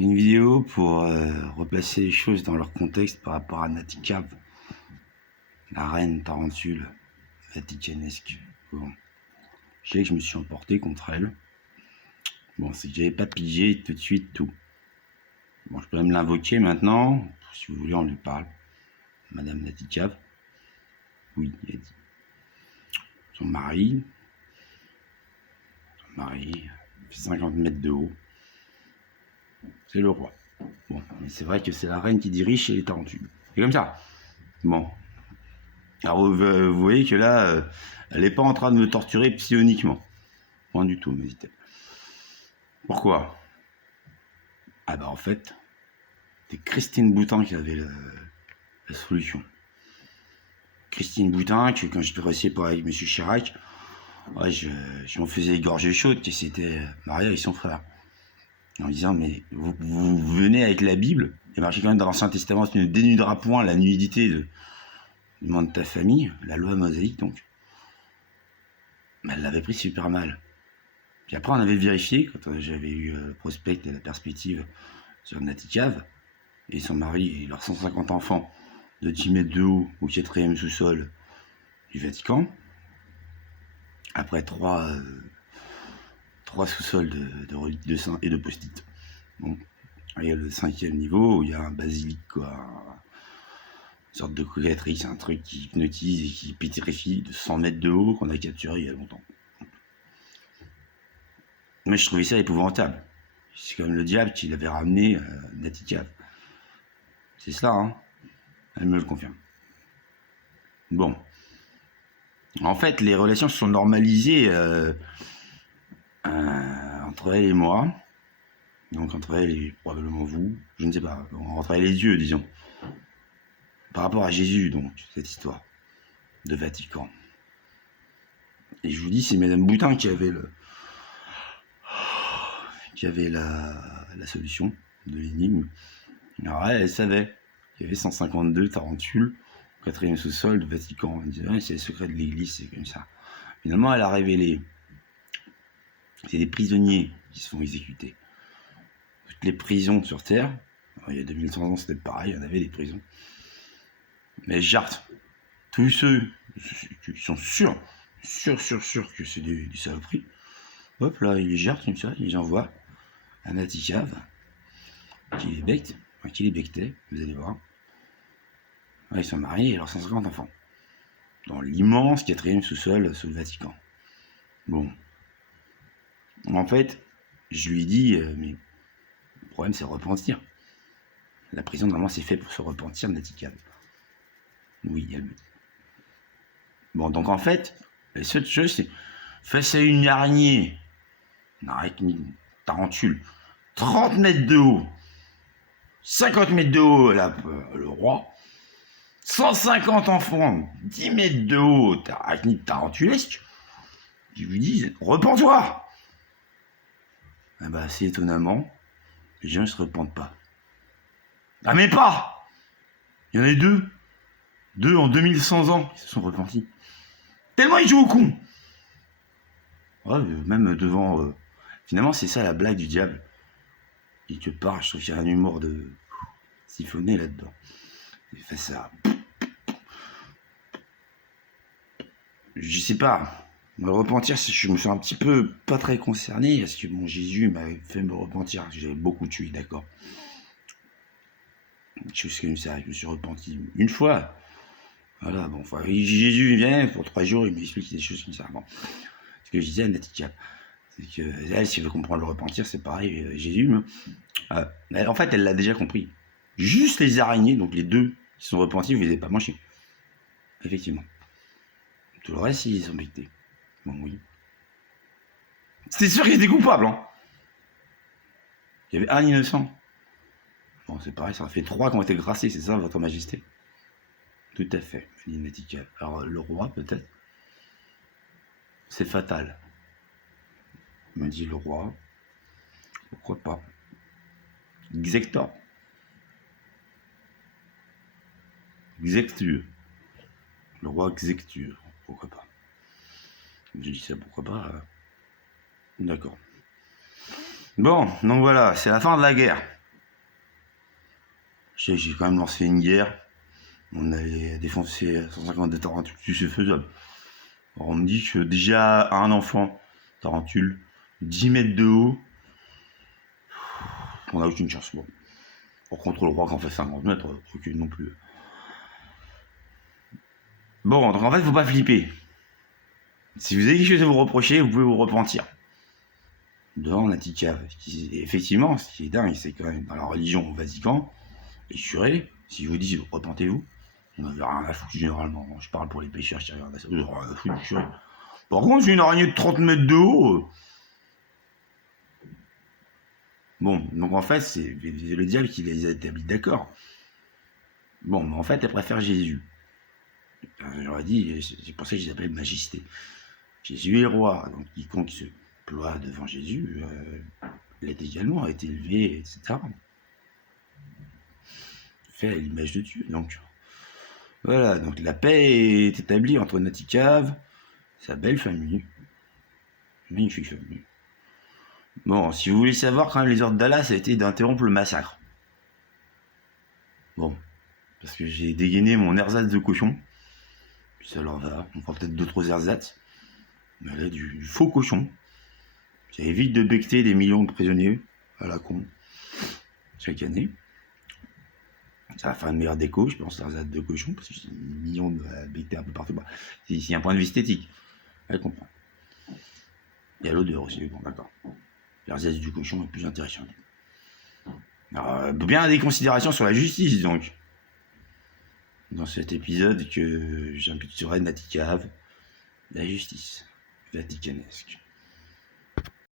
Une vidéo pour replacer les choses dans leur contexte par rapport à Natikav, la reine tarentule vaticanesque. Bon. Je sais que je me suis emporté contre elle. Bon, c'est que j'avais pas pigé tout de suite tout. Bon, je peux même l'invoquer maintenant. Si vous voulez, on lui parle. Madame Natikav. Oui, elle dit. Son mari fait 50 mètres de haut. C'est le roi. Bon, mais c'est vrai que c'est la reine qui dirige chez les tarentules. C'est comme ça. Bon. Alors vous voyez que là, elle n'est pas en train de me torturer psioniquement. Point du tout, me dit-elle. Pourquoi? Ah bah en fait, c'est Christine Boutin qui avait la solution. Christine Boutin, que quand j'étais passé par avec M. Chirac, ouais, je m'en faisais égorger chaude, qui s'était marié avec son frère. En disant, mais vous venez avec la Bible, et marqué quand même dans l'Ancien Testament, tu ne dénuderas point la nudité du membre de ta famille, la loi mosaïque donc. Mais elle l'avait pris super mal. Puis après, on avait vérifié, quand j'avais eu le prospect et la perspective sur Natikav, et son mari et leurs 150 enfants de 10 mètres de haut au 4e sous-sol du Vatican, après trois sous-sols de reliques de saints et de post-it. Bon, il y a le 5e niveau où il y a un basilic, quoi, une sorte de cocatrice, un truc qui hypnotise et qui pétrifie de 100 mètres de haut qu'on a capturé il y a longtemps. Mais je trouvais ça épouvantable. C'est comme le diable qui l'avait ramené Natikav. C'est cela, hein. Elle me le confirme. Bon. En fait, les relations se sont normalisées entre elle et moi. Donc entre elle et probablement vous. Je ne sais pas. Entre elle et Dieu, disons. Par rapport à Jésus, donc, cette histoire de Vatican. Et je vous dis, c'est Madame Boutin qui avait la solution de l'énigme. Alors elle savait. Il y avait 152 tarentules au 4e sous-sol du Vatican. Elle disait, ouais, c'est le secret de l'église, c'est comme ça. Finalement, elle a révélé. C'est des prisonniers qui se font exécuter. Toutes les prisons sur Terre, il y a 2100 ans, c'était pareil, il y en avait des prisons. Mais Jartes, tous ceux qui sont sûrs que c'est du saloperie, hop là, ils les jartent comme ça, ils les envoient à Natikav, qui les bectait, vous allez voir. Ils sont mariés et leurs 150 enfants. Dans l'immense 4e sous-sol sous le Vatican. Bon. En fait, je lui dis, mais le problème c'est repentir. La prison, normalement, c'est fait pour se repentir, Natikav. Oui, elle me dit. Bon, donc en fait, la seule chose, c'est face à une araignée, une tarentule, 30 mètres de haut, 50 mètres de haut, le roi, 150 enfants, 10 mètres de haut, arachnide tarentulesque, qui lui disent repens-toi. Ah bah, assez étonnamment, les gens ne se repentent pas. Ah, mais pas! Il y en a deux en 2100 ans qui se sont repentis. Tellement ils jouent au con! Ouais, même devant. Finalement, c'est ça la blague du diable. Il te parle, je trouve qu'il y a un humour de siphonné là-dedans. Il fait ça. Je sais pas. Me repentir, je me suis un petit peu pas très concerné, parce que mon Jésus m'avait fait me repentir. J'avais beaucoup tué, d'accord. Chose comme ça, je me suis repenti une fois. Voilà, bon, enfin, Jésus vient pour 3 jours, il m'explique des choses comme ça. Bon. Ce que je disais à Natika, c'est que elle, si elle veut comprendre le repentir, c'est pareil, Jésus. En fait, elle l'a déjà compris. Juste les araignées, donc les deux qui sont repentis, vous les avez pas mangés. Effectivement. Tout le reste, ils sont bectés. Bon, oui. C'était sûr qu'il était coupable, hein. Il y avait un innocent. Bon, c'est pareil, ça en fait 3 qui ont été graciés, c'est ça, votre majesté? Tout à fait, me dit Natika. Alors, le roi, peut-être? C'est fatal, me dit le roi. Pourquoi pas? Exector. Execture. Le roi execture. Pourquoi pas? J'ai dit ça, pourquoi pas? D'accord. Bon, donc voilà, c'est la fin de la guerre. Je sais que j'ai quand même lancé une guerre. On allait défoncer 152 tarentules, si c'est faisable. Alors on me dit que déjà un enfant, tarentule, 10 mètres de haut, on a aucune chance. Bon. Par contre, le roi qui en fait 50 mètres, aucune non plus. Bon, donc en fait, faut pas flipper. Si vous avez quelque chose à vous reprocher, vous pouvez vous repentir. Devant Naticave. Effectivement, ce qui est dingue, c'est quand même dans la religion au Vatican, les curés, si vous disent repentez-vous, on n'avait rien à foutre généralement. Je parle pour les pêcheurs qui regardent ça, ils n'ont rien à foutre du curé. Par contre, j'ai une araignée de 30 mètres de haut. Bon, donc en fait, c'est le diable qui les a établis d'accord. Bon, mais en fait, elle préfère Jésus. J'aurais dit, c'est pour ça qu'ils appellent majesté. Jésus est roi, donc quiconque se ploie devant Jésus l'est également, a été élevé, etc. Fait à l'image de Dieu, donc. Voilà, donc la paix est établie entre Naticave, sa belle famille, magnifique famille. Bon, si vous voulez savoir, quand même, les ordres d'Allah, ça a été d'interrompre le massacre. Bon, parce que j'ai dégainé mon ersatz de cochon, puis ça leur va, on prend peut-être 2-3 ersatz, mais là, du faux cochon. Ça évite de becter des millions de prisonniers à la con, chaque année. Ça va faire une meilleure déco, je pense, l'ersatz de cochon, parce que j'ai des millions de becter un peu partout. Bah, c'est un point de vue esthétique, elle comprend. Il y a l'odeur aussi, bon, d'accord. L'ersatz du cochon est plus intéressant. Alors, bien des considérations sur la justice, donc. Dans cet épisode que j'imputerai Naticave, la justice vaticanesque.